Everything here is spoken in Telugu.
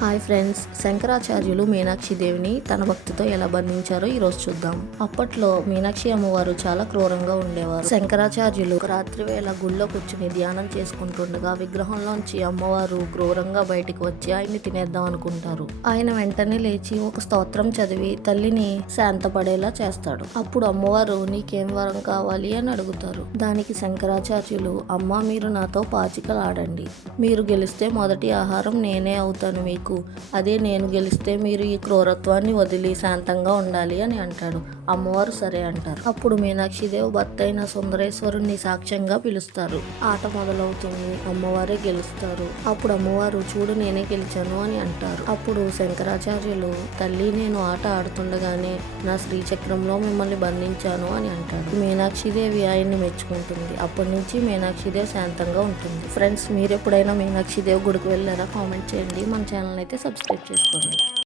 హాయ్ ఫ్రెండ్స్, శంకరాచార్యులు మీనాక్షి దేవిని తన భక్తితో ఎలా బంధించారో ఈరోజు చూద్దాం. అప్పట్లో మీనాక్షి అమ్మవారు చాలా క్రూరంగా ఉండేవారు. శంకరాచార్యులు రాత్రి వేళ గుళ్ళో కూర్చుని ధ్యానం చేసుకుంటుండగా విగ్రహంలోంచి అమ్మవారు క్రూరంగా బయటికి వచ్చి ఆయన్ని తినేద్దాం అనుకుంటారు. ఆయన వెంటనే లేచి ఒక స్తోత్రం చదివి తల్లిని శాంతపడేలా చేస్తాడు. అప్పుడు అమ్మవారు నీకేం వరం కావాలి అని అడుగుతారు. దానికి శంకరాచార్యులు అమ్మ, మీరు నాతో పాచికలు ఆడండి. మీరు గెలిస్తే మొదటి ఆహారం నేనే అవుతాను మీకు. అదే నేను గెలిస్తే మీరు ఈ క్రూరత్వాన్ని వదిలి శాంతంగా ఉండాలి అని అంటాడు. అమ్మవారు సరే అంటారు. అప్పుడు మీనాక్షిదేవి భర్త అయిన సుందరేశ్వరుణ్ణి సాక్ష్యంగా పిలుస్తారు. ఆట మొదలవుతుంది. అమ్మవారే గెలుస్తారు. అప్పుడు అమ్మవారు చూడు నేనే గెలిచాను అని అంటారు. అప్పుడు శంకరాచార్యులు తల్లి, నేను ఆట ఆడుతుండగానే నా శ్రీచక్రంలో మిమ్మల్ని బంధించాను అని అంటాడు. మీనాక్షిదేవి ఆయన్ని మెచ్చుకుంటుంది. అప్పటి నుంచి మీనాక్షిదేవి శాంతంగా ఉంటుంది. ఫ్రెండ్స్, మీరు ఎప్పుడైనా మీనాక్షిదేవి గుడికి వెళ్ళారా? కామెంట్ చేయండి. మన ఛానల్ అయితే సబ్స్క్రైబ్ చేసుకోండి.